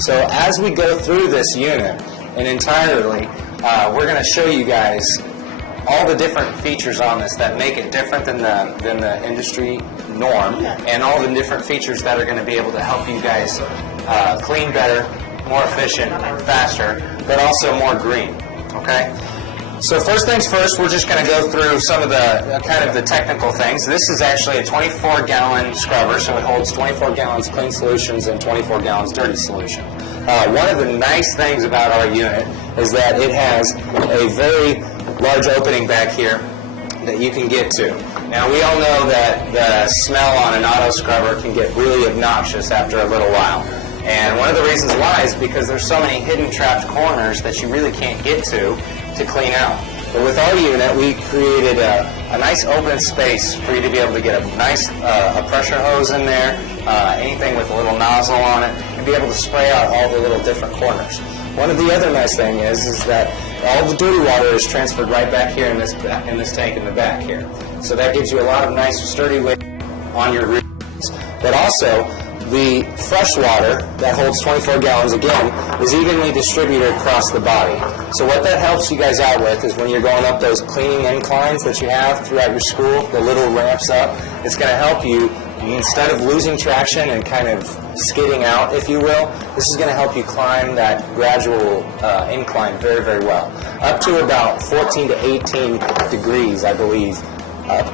So as we go through this unit and entirely, we're going to show you guys all the different features on this that make it different than the industry norm, and all the different features that are going to be able to help you guys clean better, more efficient, faster, but also more green. Okay? So first things first, we're just going to go through some of the kind of the technical things. This is actually a 24-gallon scrubber, so it holds 24 gallons clean solutions and 24 gallons dirty solution. One of the nice things about our unit is that it has a very large opening back here that you can get to. Now, we all know that the smell on an auto scrubber can get really obnoxious after a little while. And one of the reasons why is because there's so many hidden trapped corners that you really can't get to clean out. But with our unit, we created a nice open space for you to be able to get a nice a pressure hose in there, anything with a little nozzle on it, and be able to spray out all the little different corners. One of the other nice things is that all the dirty water is transferred right back here in this tank in the back here. So that gives you a lot of nice sturdy weight on your reels. But also, the fresh water that holds 24 gallons again is evenly distributed across the body. So what that helps you guys out with is when you're going up those cleaning inclines that you have throughout your school, the little ramps up, it's going to help you, instead of losing traction and kind of skidding out, if you will, this is going to help you climb that gradual incline very, very well. Up to about 14 to 18 degrees, I believe,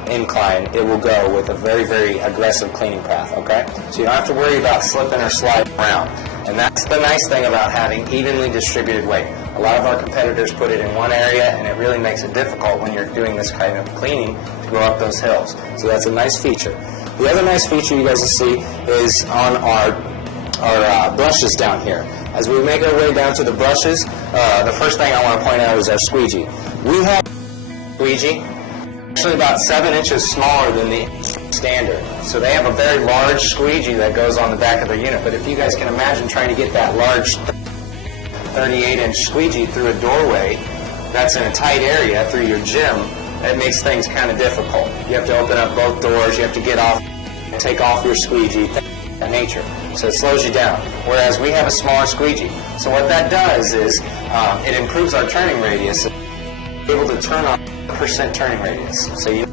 incline, it will go with a very, very aggressive cleaning path, okay? So you don't have to worry about slipping or sliding around. And that's the nice thing about having evenly distributed weight. A lot of our competitors put it in one area, and it really makes it difficult when you're doing this kind of cleaning to go up those hills. So that's a nice feature. The other nice feature you guys will see is on our brushes down here. As we make our way down to the brushes, the first thing I want to point out is our squeegee. We have squeegee actually about 7 inches smaller than the standard. So they have a very large squeegee that goes on the back of their unit. But if you guys can imagine trying to get that large 38-inch squeegee through a doorway that's in a tight area through your gym, that makes things kind of difficult. You have to open up both doors, you have to get off, take off your squeegee, things of that nature. So it slows you down. Whereas we have a smaller squeegee. So what that does is it improves our turning radius. We're able to turn on percent turning radius. So you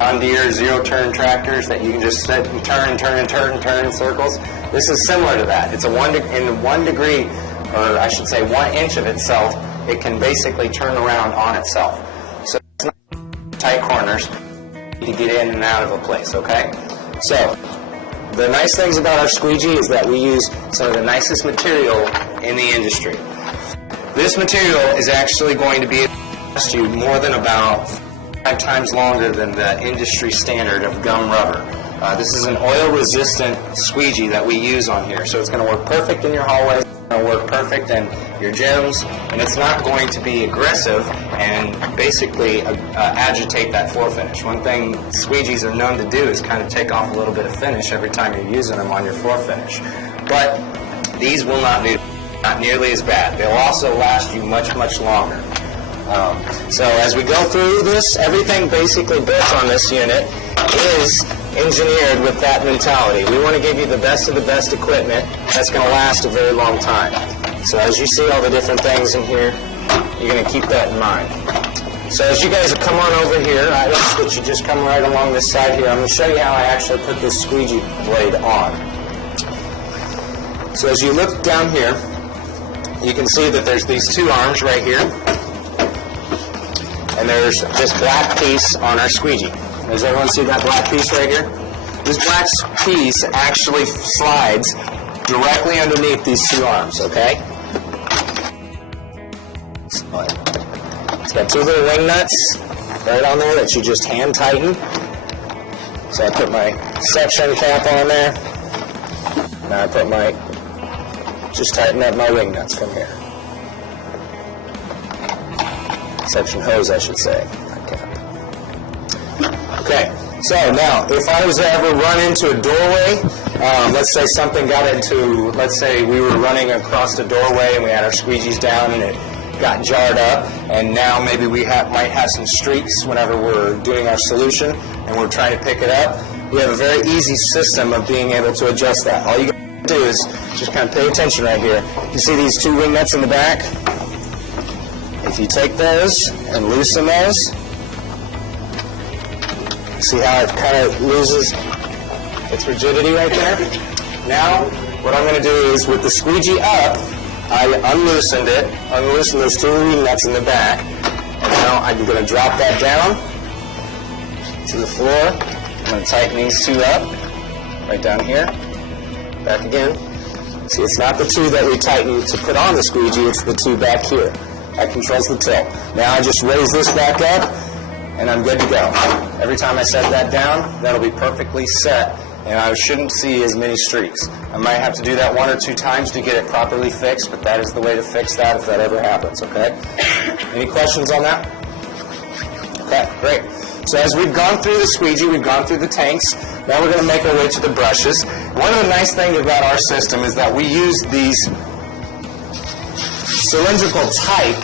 on Deere zero-turn tractors that you can just sit and turn in circles. This is similar to that. It's a in 1 degree, or I should say 1 inch of itself, it can basically turn around on itself. So it's not tight corners to get in and out of a place, okay? So the nice things about our squeegee is that we use some of the nicest material in the industry. This material is actually going to be you more than about 5 times longer than the industry standard of gum rubber. This is an oil-resistant squeegee that we use on here, so it's going to work perfect in your hallways, it's going to work perfect in your gyms, and it's not going to be aggressive and basically agitate that floor finish. One thing squeegees are known to do is kind of take off a little bit of finish every time you're using them on your floor finish. But these will not be nearly as bad. They'll also last you much, much longer. So as we go through this, everything basically built on this unit is engineered with that mentality. We want to give you the best of the best equipment that's going to last a very long time. So as you see all the different things in here, you're going to keep that in mind. So as you guys come on over here, I ask that you just come right along this side here. I'm going to show you how I actually put this squeegee blade on. So as you look down here, you can see that there's these 2 arms right here. And there's this black piece on our squeegee. Does everyone see that black piece right here? This black piece actually slides directly underneath these 2 arms, okay? It's got 2 little wing nuts right on there that you just hand tighten. So I put my suction cap on there. Now I put just tighten up my wing nuts from here. Suction hose, I should say. Okay, so now, if I was to ever run into a doorway, let's say something got into, let's say we were running across the doorway and we had our squeegees down and it got jarred up, and now maybe we might have some streaks whenever we're doing our solution and we're trying to pick it up. We have a very easy system of being able to adjust that. All you got to do is just kind of pay attention right here. You see these two wing nuts in the back? If you take those and loosen those, see how it kind of loses its rigidity right there? Now, what I'm going to do is with the squeegee up, I unloosened those two wing nuts in the back, and now I'm going to drop that down to the floor. I'm going to tighten these two up, right down here. Back again. See, it's not the two that we tightened to put on the squeegee, it's the two back here. That controls the tilt. Now I just raise this back up, and I'm good to go. Every time I set that down, that'll be perfectly set, and I shouldn't see as many streaks. I might have to do that 1 or 2 times to get it properly fixed, but that is the way to fix that if that ever happens, okay? Any questions on that? Okay, great. So as we've gone through the squeegee, we've gone through the tanks, now we're going to make our way to the brushes. One of the nice things about our system is that we use these cylindrical type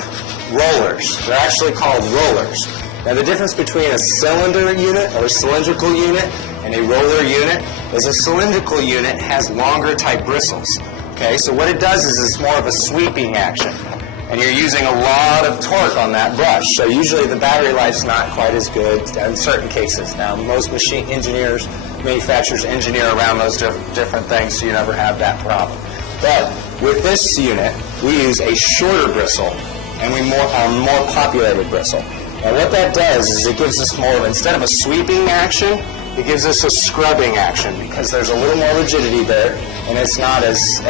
rollers. They're actually called rollers. Now the difference between a cylinder unit or a cylindrical unit and a roller unit is a cylindrical unit has longer type bristles. Okay, so what it does is it's more of a sweeping action. And you're using a lot of torque on that brush. So usually the battery life's not quite as good in certain cases. Now most machine engineers, manufacturers engineer around those different things so you never have that problem. But with this unit, we use a shorter bristle and a more populated bristle. And what that does is it gives us more of, instead of a sweeping action, it gives us a scrubbing action because there's a little more rigidity there and it's not as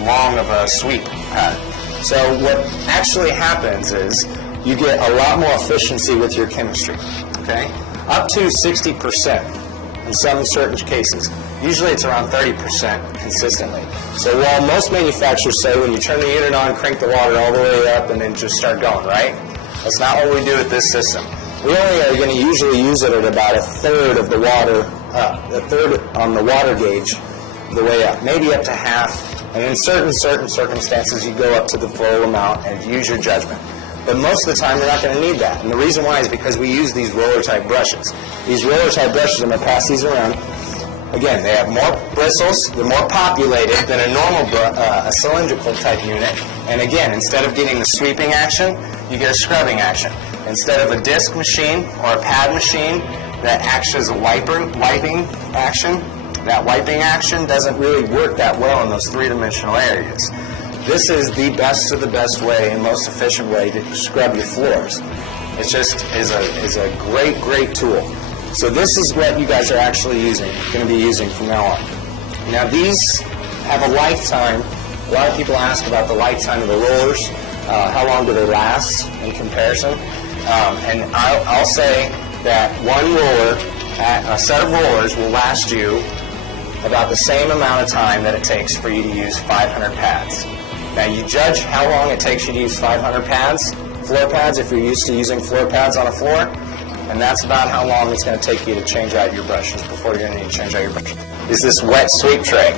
long of a sweep pattern. So what actually happens is you get a lot more efficiency with your chemistry, okay? Up to 60% in some certain cases. Usually it's around 30% consistently. So while most manufacturers say when you turn the unit on, crank the water all the way up and then just start going, right? That's not what we do with this system. We only are going to usually use it at about 1/3 of the water, 1/3 on the water gauge, the way up, maybe up to half. And in certain circumstances, you go up to the full amount and use your judgment. But most of the time, you're not going to need that. And the reason why is because we use these roller-type brushes. These roller-type brushes, I'm going to pass these around. Again, they have more bristles, they're more populated than a normal a cylindrical-type unit. And again, instead of getting the sweeping action, you get a scrubbing action. Instead of a disc machine or a pad machine that acts as a wiping action, that wiping action doesn't really work that well in those three-dimensional areas. This is the best of the best way and most efficient way to scrub your floors. It just is a great, great tool. So this is what you guys are actually going to be using from now on. Now these have a lifetime. A lot of people ask about the lifetime of the rollers. How long do they last in comparison? And I'll say that one roller, a set of rollers will last you about the same amount of time that it takes for you to use 500 pads. Now you judge how long it takes you to use 500 pads, floor pads, if you're used to using floor pads on a floor, and that's about how long it's going to take you to change out your brushes before you're going to need to change out your brushes. Is this wet sweep tray.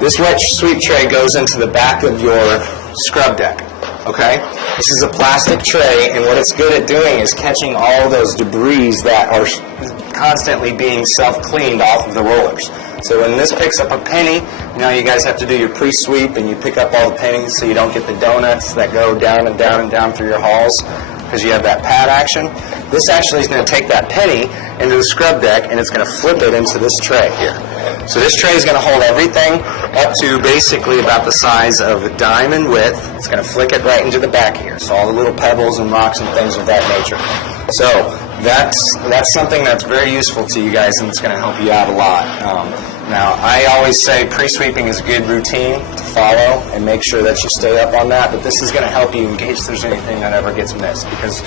This wet sweep tray goes into the back of your scrub deck, okay? This is a plastic tray, and what it's good at doing is catching all those debris that are constantly being self-cleaned off of the rollers. So when this picks up a penny, you guys have to do your pre-sweep and you pick up all the pennies so you don't get the donuts that go down and down and down through your halls because you have that pad action. This actually is going to take that penny into the scrub deck and it's going to flip it into this tray here. So this tray is going to hold everything up to basically about the size of a dime in width. It's going to flick it right into the back here. So all the little pebbles and rocks and things of that nature. So that's something that's very useful to you guys and it's going to help you out a lot. Now, I always say pre-sweeping is a good routine to follow and make sure that you stay up on that, but this is going to help you in case there's anything that ever gets missed because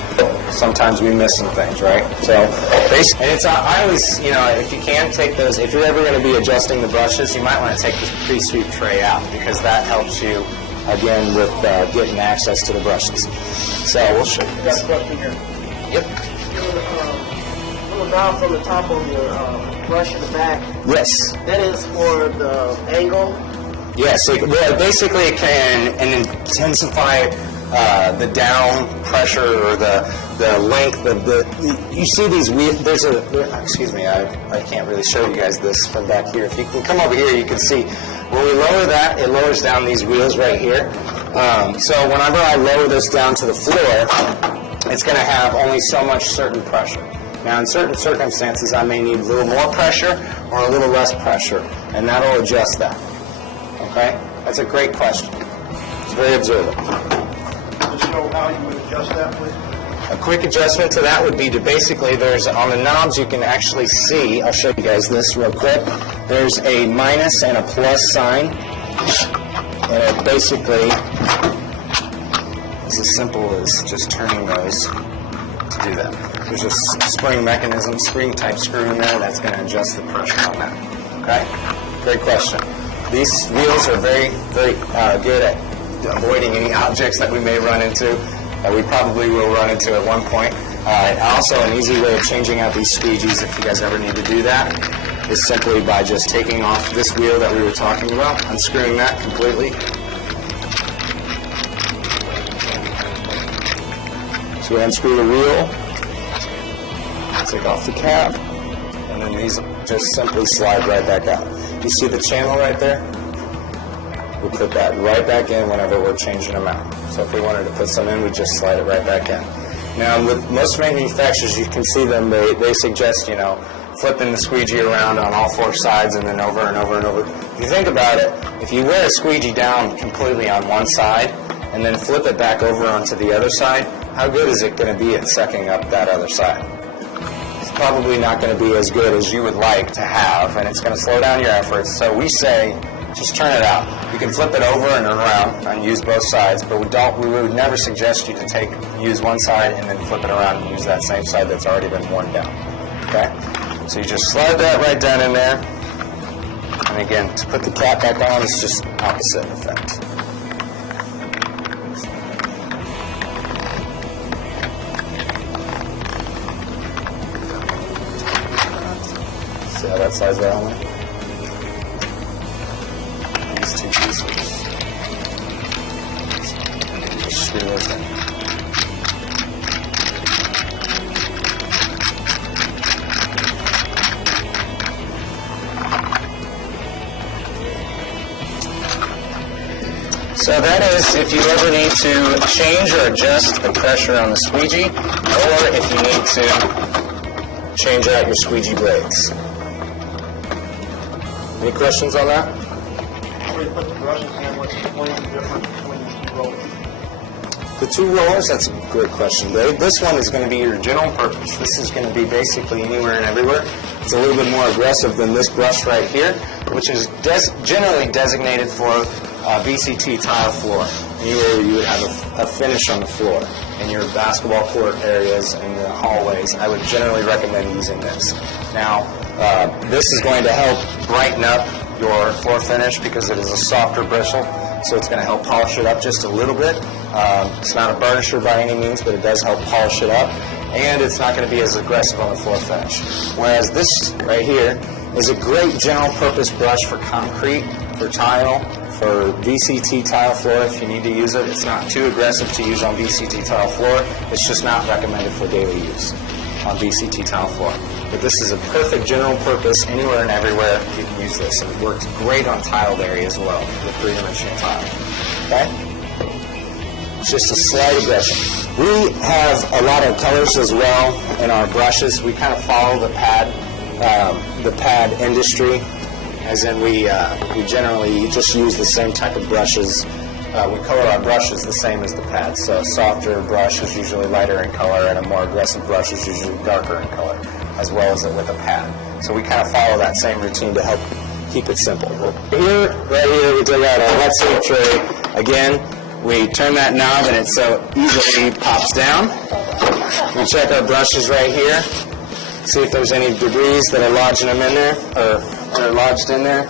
sometimes we miss some things, right? So, and it's, I always, if you can take those, if you're ever going to be adjusting the brushes, you might want to take this pre-sweep tray out because that helps you, again, with getting access to the brushes. So, we'll show you this. Got a question here. Yep. Little knob from the top of your brush in the back. Yes. That is for the angle. Yes. Basically, it can intensify the down pressure or the length of the. You see these wheels. Excuse me. I can't really show you guys this from back here. If you can come over here, you can see when we lower that, it lowers down these wheels right here. So whenever I lower this down to the floor, it's going to have only so much certain pressure. Now, in certain circumstances, I may need a little more pressure or a little less pressure, and that'll adjust that. Okay? That's a great question. It's very observant. Just show how you would adjust that, please. A quick adjustment to that would be to basically, there's on the knobs you can actually see, I'll show you guys this real quick, there's a minus and a plus sign, and it basically is as simple as just turning those to do that. There's a spring mechanism, spring type screw in there that's going to adjust the pressure on that. Okay? Great question. These wheels are very, very good at avoiding any objects that we may run into. We probably will run into at one point. Also, an easy way of changing out these squeegees, if you guys ever need to do that, is simply by just taking off this wheel that we were talking about, unscrewing that completely. So we unscrew the wheel, take off the cap, and then these just simply slide right back out. You see the channel right there? We put that right back in whenever we're changing them out. So if we wanted to put some in, we just slide it right back in. Now, with most manufacturers, you can see them, they suggest, flipping the squeegee around on all four sides and then over and over and over. If you think about it, if you wear a squeegee down completely on one side and then flip it back over onto the other side, how good is it going to be at sucking up that other side? It's probably not going to be as good as you would like to have, and it's going to slow down your efforts. So we say, just turn it out. You can flip it over and around and use both sides, but we would never suggest you to use one side and then flip it around and use that same side that's already been worn down. Okay? So you just slide that right down in there. And again, to put the cap back on, it's just opposite effect. See how that slides right on there? These two pieces. Just screw those in. So that is if you ever need to change or adjust the pressure on the squeegee, or if you need to change out your squeegee blades. Any questions on that? Where you put the brushes in, what's the difference between the two rollers? The two rollers, that's a great question, Dave. This one is going to be your general purpose. This is going to be basically anywhere and everywhere. It's a little bit more aggressive than this brush right here, which is generally designated for VCT tile floor. Anywhere you would have a finish on the floor. In your basketball court areas and the hallways, I would generally recommend using this. Now, this is going to help brighten up your floor finish because it is a softer bristle, so it's going to help polish it up just a little bit. It's not a burnisher by any means, but it does help polish it up, and it's not going to be as aggressive on the floor finish. Whereas this right here is a great general purpose brush for concrete, for tile, for VCT tile floor if you need to use it. It's not too aggressive to use on VCT tile floor. It's just not recommended for daily use on VCT tile floor. But this is a perfect general purpose anywhere and everywhere you can use this. And it works great on tiled area as well with three-dimensional tile. Okay? It's just a slight aggression. We have a lot of colors as well in our brushes. We kind of follow the pad industry. As in, we generally just use the same type of brushes. We color our brushes the same as the pads. So a softer brush is usually lighter in color, and a more aggressive brush is usually darker in color, as well as with a pad. So we kind of follow that same routine to help keep it simple. Right here, we take out our wet soap tray. Again, we turn that knob, and it so easily pops down. We check our brushes right here, see if there's any debris that are lodging them in there, or are lodged in there.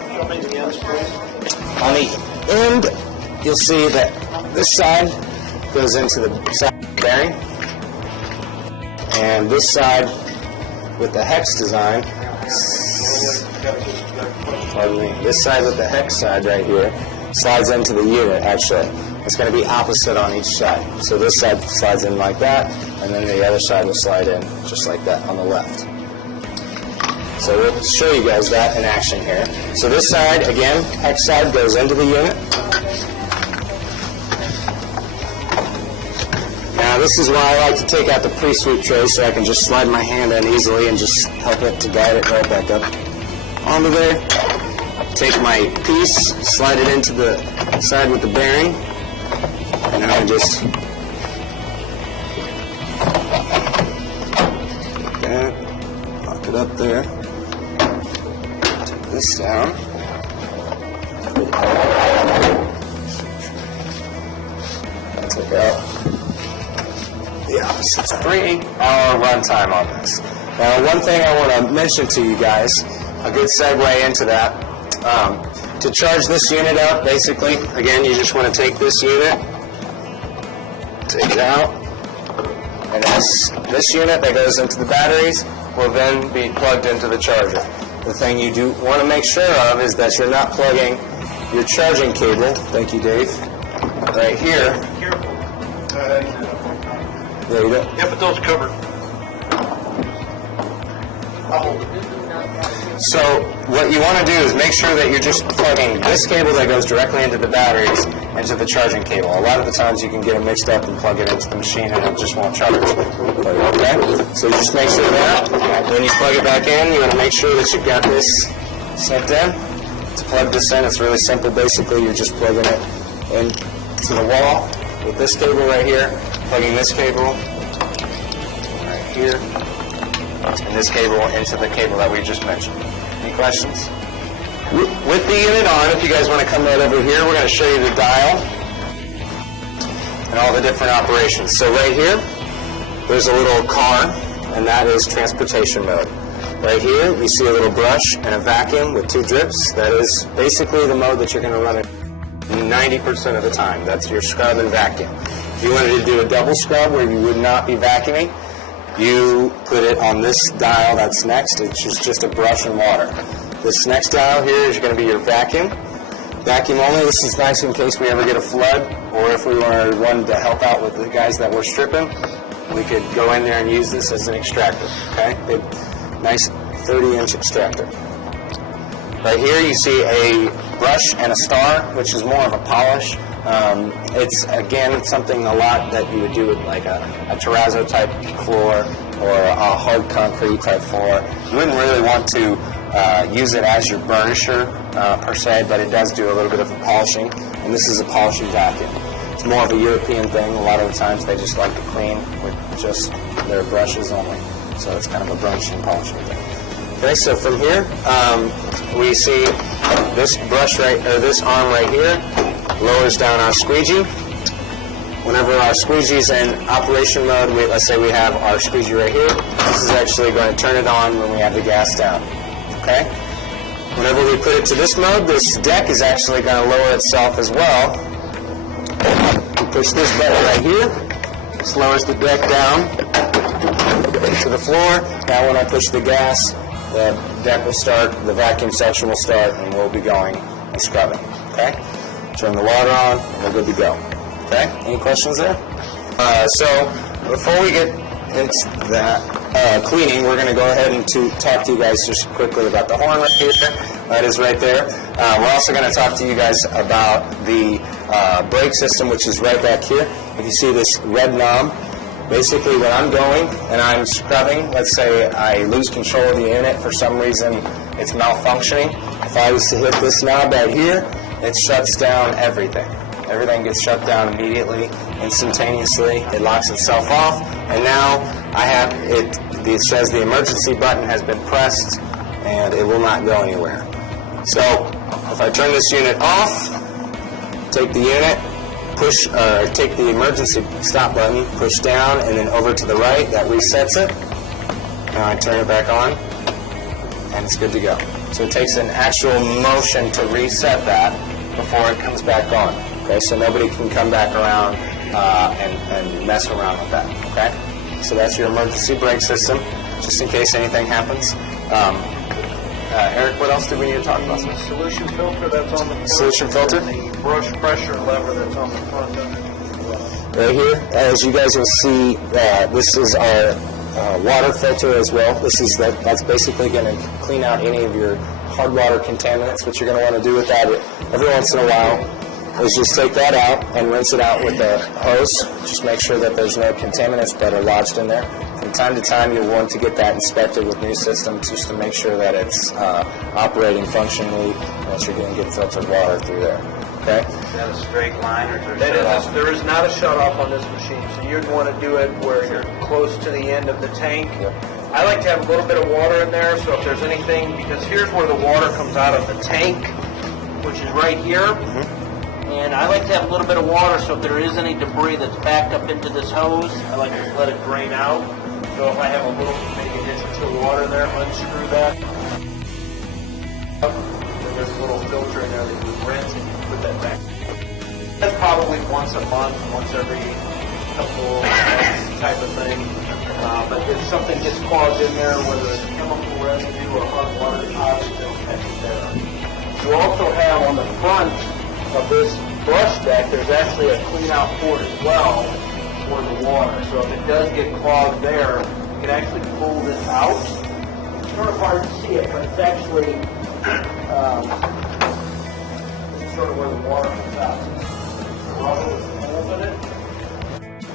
On the end, you'll see that this side goes into the side bearing, and this side with the hex design, pardon me, this side with the hex side right here slides into the unit actually. it's going to be opposite on each side. So this side slides in like that, and then the other side will slide in just like that on the left. So we'll show you guys that in action here. So this side, again, hex side goes into the unit. Now this is why I like to take out the pre-sweep tray, so I can just slide my hand in easily and just help it to guide it right back up onto there. Take my piece, slide it into the side with the bearing, and then I just lock it up there. Take this down. Take out the opposite. 3-hour runtime on this. Now, one thing I want to mention to you guys, a good segue into that. To charge this unit up, basically, again, you just want to take this unit, take it out, and this unit that goes into the batteries will then be plugged into the charger. The thing you do want to make sure of is that you're not plugging your charging cable, thank you, Dave, right here. Careful. There you go. Yeah, but those covered. I'll hold it. So what you want to do is make sure that you're just plugging this cable that goes directly into the batteries into the charging cable. A lot of the times you can get it mixed up and plug it into the machine and it just won't charge. Okay? So just make sure that when you plug it back in, you want to make sure that you've got this set in. To plug this in, it's really simple. Basically, you're just plugging it into the wall with this cable right here, plugging this cable right here, and this cable into the cable that we just mentioned. Any questions? With the unit on, if you guys want to come right over here, we're going to show you the dial and all the different operations. So right here, there's a little car, and that is transportation mode. Right here, we see a little brush and a vacuum with 2 drips. That is basically the mode that you're going to run it 90% of the time. That's your scrub and vacuum. If you wanted to do a double scrub where you would not be vacuuming, you put it on this dial that's next. It's just a brush and water. This next dial here is going to be your vacuum. Vacuum only. This is nice in case we ever get a flood, or if we wanted to help out with the guys that we're stripping, we could go in there and use this as an extractor. Okay, big, nice 30-inch extractor. Right here you see a brush and a star, which is more of a polish. It's, again, something a lot that you would do with like a terrazzo type floor or a hard concrete type floor. You wouldn't really want to use it as your burnisher per se, but it does do a little bit of a polishing, and this is a polishing vacuum. It's more of a European thing. A lot of the times they just like to clean with just their brushes only, so it's kind of a burnishing, polishing thing. Okay, so from here we see this brush this arm right here lowers down our squeegee. Whenever our squeegee's in operation mode, let's say we have our squeegee right here, this is actually going to turn it on when we have the gas down. Okay? Whenever we put it to this mode, this deck is actually going to lower itself as well. We push this button right here. This lowers the deck down to the floor. Now when I push the gas, the deck will start, the vacuum section will start, and we'll be going and scrubbing. Okay? Turn the water on, and we're good to go. Okay? Any questions there? So before we get into that cleaning, we're going to go ahead and talk to you guys just quickly about the horn right here. That is right there. We're also going to talk to you guys about the brake system, which is right back here. If you see this red knob, basically when I'm going and I'm scrubbing, let's say I lose control of the unit for some reason, it's malfunctioning. If I was to hit this knob right here, it shuts down everything. Everything gets shut down immediately, instantaneously. It locks itself off, and now I have it. It says the emergency button has been pressed, and it will not go anywhere. So if I turn this unit off, take the unit, take the emergency stop button, push down, and then over to the right. That resets it. Now I turn it back on, and it's good to go. So it takes an actual motion to reset that before it comes back on. Okay, so nobody can come back around and mess around with that. Okay, so that's your emergency brake system, just in case anything happens. Eric, what else do we need to talk about? The solution filter that's on the front. Solution filter? And the brush pressure lever that's on the front of it. Right here, as you guys will see, this is our water filter as well. That's basically going to clean out any of your hard water contaminants. What you're going to want to do with that every once in a while is just take that out and rinse it out with a hose. Just make sure that there's no contaminants that are lodged in there. From time to time, you'll want to get that inspected with new systems just to make sure that it's operating functionally and that you're going to get filtered water through there. Okay? Is that a straight line or is there a shut-off? There is not a shut-off on this machine, so you'd want to do it where you're close to the end of the tank. Yep. I like to have a little bit of water in there, so if there's anything, because here's where the water comes out of the tank, which is right here. And I like to have a little bit of water, so if there is any debris that's backed up into this hose, I like to let it drain out. So if I have a little, maybe an inch or two of water in there, unscrew that. And there's a little filter in there that you rinse and you put that back. That's probably once a month, once every couple months type of thing. But if something gets clogged in there, whether it's chemical residue or hard water deposit, they'll catch it there. You also have on the front of this brush deck, there's actually a clean out port as well for the water. So if it does get clogged there, you can actually pull this out. It's sort of hard to see it, but it's actually this is sort of where the water comes out. The rubber with the holes in it.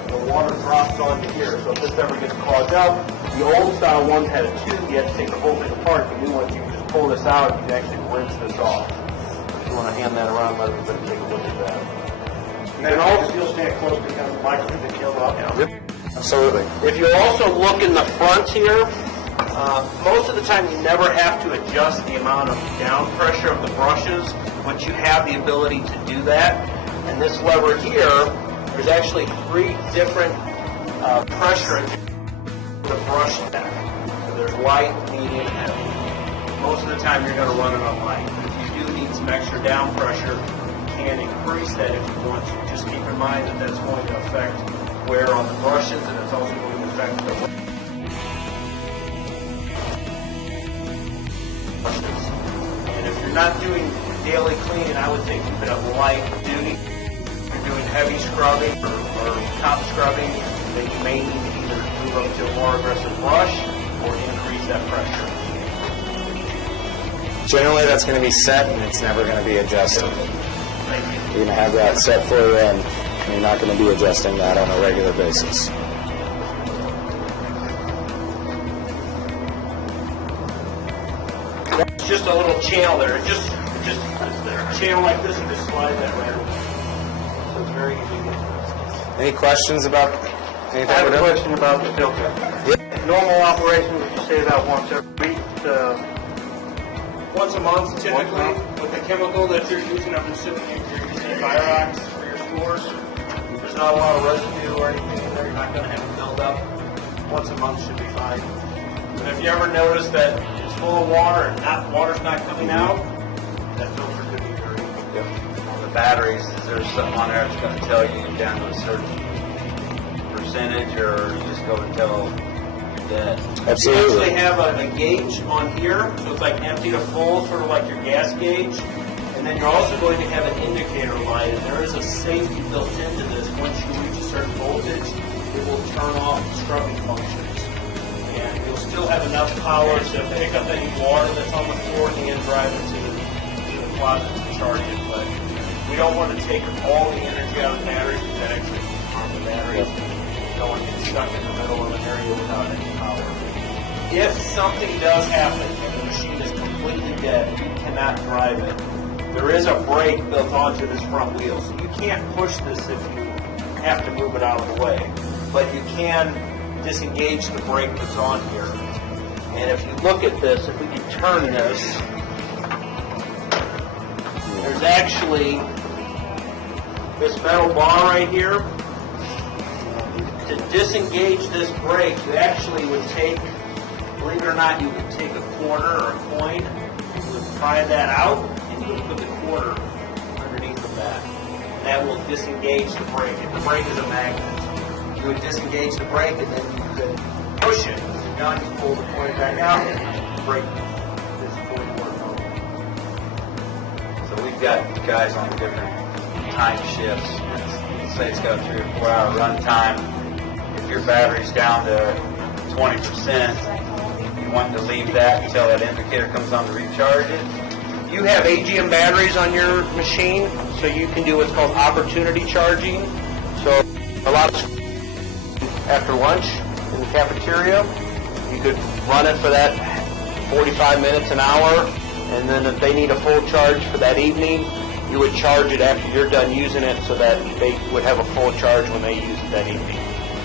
The water drops onto here. So if this ever gets clogged up, the old style ones had a tube. You had to take the whole thing apart. The new ones, you can just pull this out. You can actually rinse this off. If you want to hand that around, let everybody take a look at that. You can also still stand close because the microphone can kill off. Yep, absolutely. If you also look in the front here, most of the time you never have to adjust the amount of down pressure of the brushes, but you have the ability to do that. And this lever here, there's actually 3 different pressure for the brush deck. So there's light, medium, and heavy. Most of the time you're going to run it on light. If you do need some extra down pressure, you can increase that if you want to. Just keep in mind that that's going to affect wear on the brushes, and it's also going to affect the brushes. And if you're not doing daily cleaning, I would say keep it up light duty. If you're doing heavy scrubbing or top scrubbing, then you may need to either move up to a more aggressive brush or increase that pressure. Generally, that's going to be set and it's never going to be adjusted. Thank you. You're going to have that set for you and you're not going to be adjusting that on a regular basis. It's just a little channel there. Just a channel like this, and just slide that right over. So it's very easy to get to. Any questions about anything? I have we're a doing? question about the filter. Yep. Normal operation, would you say about once every week? Once a month, typically, Once a month. with the chemical that you're using. I'm assuming you're using Virox for your floors. There's not a lot of residue or anything in there. You're not going to have it build up. Once a month should be fine. And if you ever notice that it's full of water and water's not coming out, that filter could be dirty. On the batteries, is there something on there that's going to tell you you're down to a certain percentage, or you just go until you're dead? You Absolutely. actually have a gauge on here, so it's like empty to full, sort of like your gas gauge. And then you're also going to have an indicator light, and there is a safety built into this. Once you reach a certain voltage, it will turn off the scrubbing functions. And you'll still have enough power to pick up any water that's on the floor and drive it to the closet to charge it. But we don't want to take all the energy out of the batteries, because that actually harm the batteries. You don't want to get stuck in the middle of an area without any power. If something does happen and the machine is completely dead, you cannot drive it, there is a brake built onto this front wheel. So you can't push this if you have to move it out of the way. But you can disengage the brake that's on here. And if you look at this, if we can turn this, there's actually this metal bar right here. To disengage this brake, you actually would take, believe it or not, you would take a quarter or a coin, you would pry that out, and you would put the quarter underneath the back. That will disengage the brake. If the brake is a magnet, you would disengage the brake, and then you could push it. With the gun, you pull the coin back out, and the brake is going you've got guys on different time shifts. Let's say it's got a 3 or 4 hour run time. If your battery's down to 20%, you want to leave that until that indicator comes on to recharge it. You have AGM batteries on your machine, so you can do what's called opportunity charging. So a lot of after lunch in the cafeteria, you could run it for that 45 minutes, an hour, and then if they need a full charge for that evening, you would charge it after you're done using it so that they would have a full charge when they use it that evening.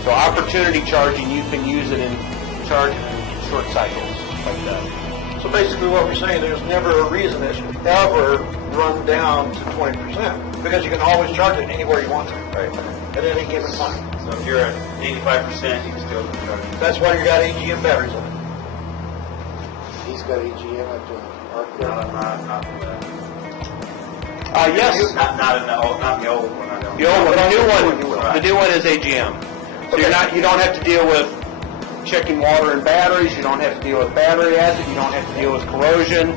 So opportunity charging, you can use it in charging in short cycles like that. So basically what we're saying, there's never a reason it should ever run down to 20%, because you can always charge it anywhere you want to, Right. at any given time. So if you're at 85%, you can still charge it. That's why you got AGM batteries on it. He's got AGM at the arc No, there. not Yes, not in the old, not the old one. I don't. the old one, the new one is AGM. So you don't have to deal with checking water and batteries. You don't have to deal with battery acid. You don't have to deal with corrosion.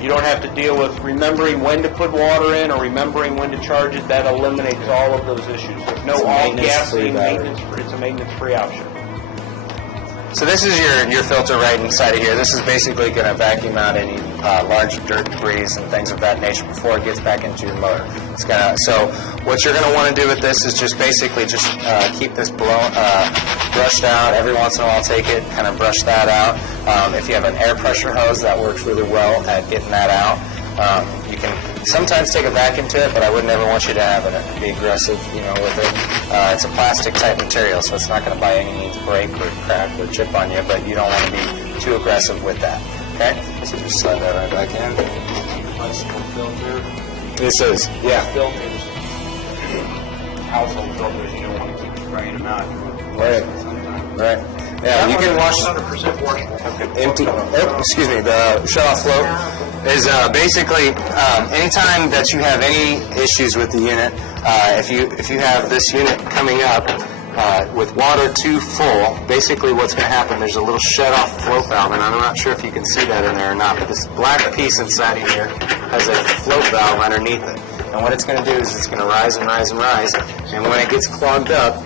You don't have to deal with remembering when to put water in or remembering when to charge it. That eliminates all of those issues. There's no It's a all maintenance-free gassing battery. maintenance. It's a maintenance-free option. So this is your filter right inside of here. This is basically going to vacuum out any large dirt debris and things of that nature before it gets back into your motor. It's gonna. So what you're going to want to do with this is just basically just keep this brushed out. Every once in a while, take it, kind of brush that out. If you have an air pressure hose, that works really well at getting that out. You can sometimes take a vacuum to it, but I would never want you to have it be aggressive, with it. It's a plastic type material, so it's not going to by any means break or crack or chip on you, but you don't want to be too aggressive with that. Okay? So just slide that right back in. Filter. This is, yeah. Filters. Household filters. You don't want to keep spraying them out. Right. Right. Yeah, you can wash 100% washable. empty. Excuse me. The shut-off float is basically anytime that you have any issues with the unit. If you have this unit coming up with water too full, basically what's going to happen? There's a little shut-off float valve, and I'm not sure if you can see that in there or not. But this black piece inside of here has a float valve underneath it, and what it's going to do is it's going to rise and rise and rise, and when it gets clogged up,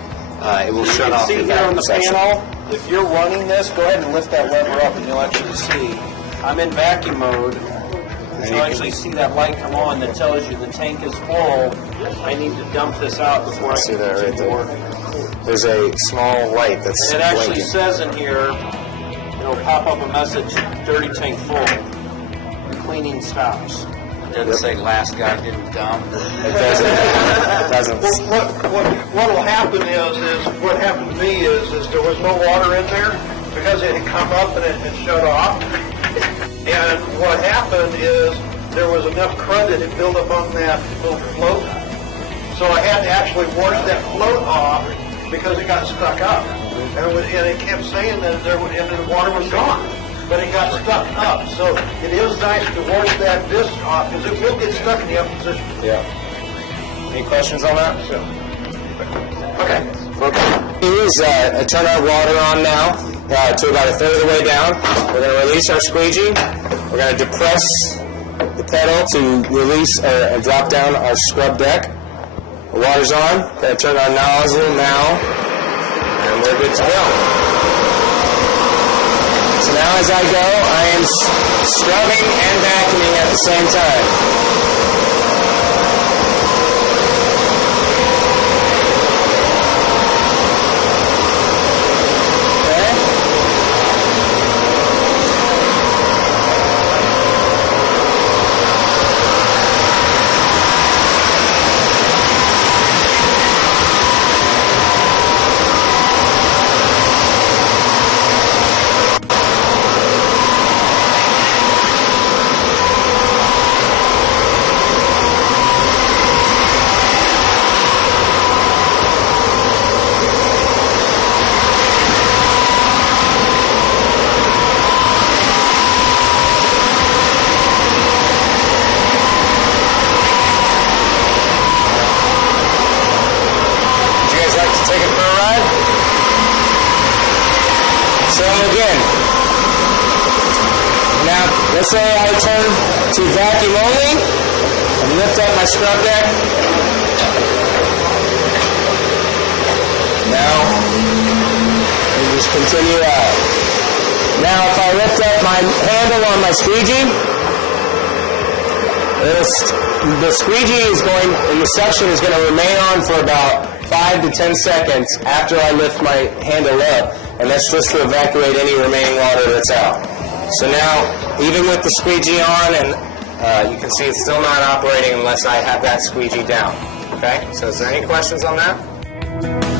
it will shut off See the here on vacuum the section. panel, if you're running this, go ahead and lift that lever up and you'll actually see. I'm in vacuum mode. You'll actually see that light come on that tells you the tank is full. I need to dump this out before I See can that right continue there? working. There's a small light that's And it actually blinking. says in here, it'll pop up a message, dirty tank full. The cleaning stops. It doesn't say last guy didn't dump. It doesn't. What will happen is what happened to me is there was no water in there because it had come up and it had shut off. And what happened is there was enough crud that had built up on that little float. So I had to actually wash that float off because it got stuck up. And it kept saying that the water was gone. But it got stuck up. So it is nice to wash that disc off because it will get stuck in the up position. Yeah. Any questions on that? Okay. Please turn our water on now to about a third of the way down. We're going to release our squeegee. We're going to depress the pedal to release or drop down our scrub deck. The water's on. Going to turn our nozzle now, and we're good to go. So now as I go, I am scrubbing and vacuuming at the same time. Let's say I turn to vacuum only. and lift up my scrub deck. Now, and just continue out. Now, if I lift up my handle on my squeegee, the squeegee is going, the suction is going to remain on for about 5 to 10 seconds after I lift my handle up, and that's just to evacuate any remaining water that's out. So now, even with the squeegee on, and you can see it's still not operating unless I have that squeegee down. Okay, so is there any questions on that?